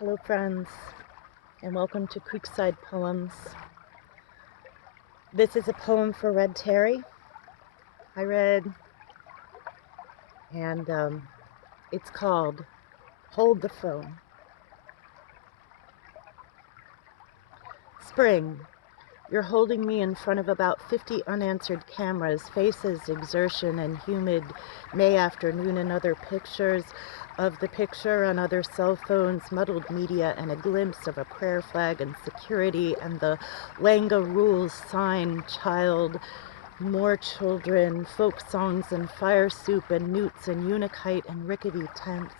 Hello friends, and welcome to Creekside Poems. This is a poem for Red Terry. Hi Red. And it's called Hold the Phone. Spring. You're holding me in front of about 50 unanswered cameras, faces, exertion, and humid May afternoon, and other pictures of the picture on other cell phones, muddled media, and a glimpse of a prayer flag and security, and the WANGA rules sign, child, more children, folk songs, and fire soup, and newts, and unakite, and rickety tents.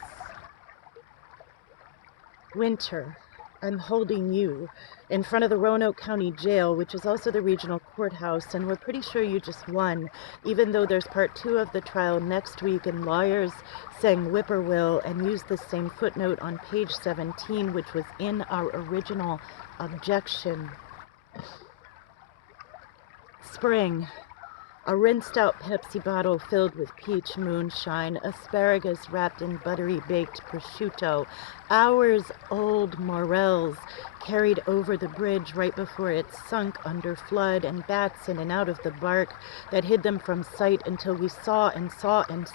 Winter. I'm holding you in front of the Roanoke County Jail, which is also the regional courthouse, and we're pretty sure you just won, even though there's part 2 of the trial next week, and lawyers sang whippoorwill and used the same footnote on page 17, which was in our original objection. Spring. A rinsed out Pepsi bottle filled with peach moonshine, asparagus wrapped in buttery baked prosciutto, hours old morels carried over the bridge right before it sunk under flood, and bats in and out of the bark that hid them from sight until we saw and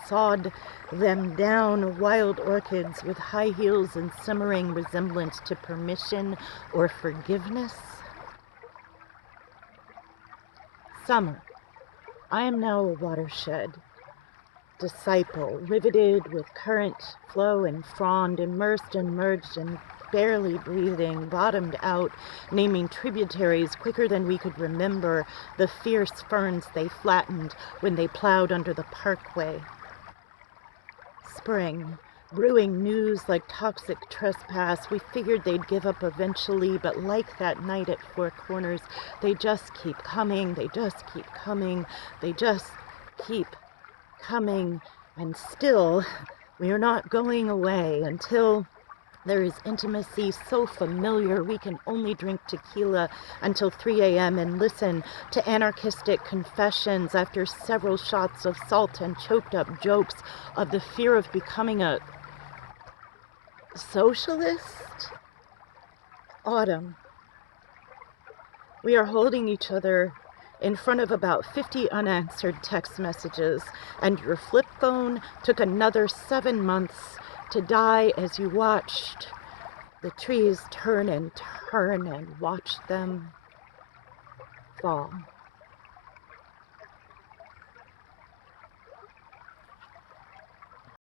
sawed them down, wild orchids with high heels and simmering resemblance to permission or forgiveness. Summer. I am now a watershed disciple, riveted with current, flow, and frond, immersed and merged and barely breathing, bottomed out, naming tributaries quicker than we could remember the fierce ferns they flattened when they plowed under the parkway. Spring. Brewing news like toxic trespass. We figured they'd give up eventually, but like that night at Four Corners, they just keep coming, they just keep coming, they just keep coming, and still we are not going away until there is intimacy so familiar we can only drink tequila until 3 a.m. and listen to anarchistic confessions after several shots of salt and choked up jokes of the fear of becoming a socialist. Autumn. We are holding each other in front of about 50 unanswered text messages, and your flip phone took another 7 months to die as you watched the trees turn and watched them fall.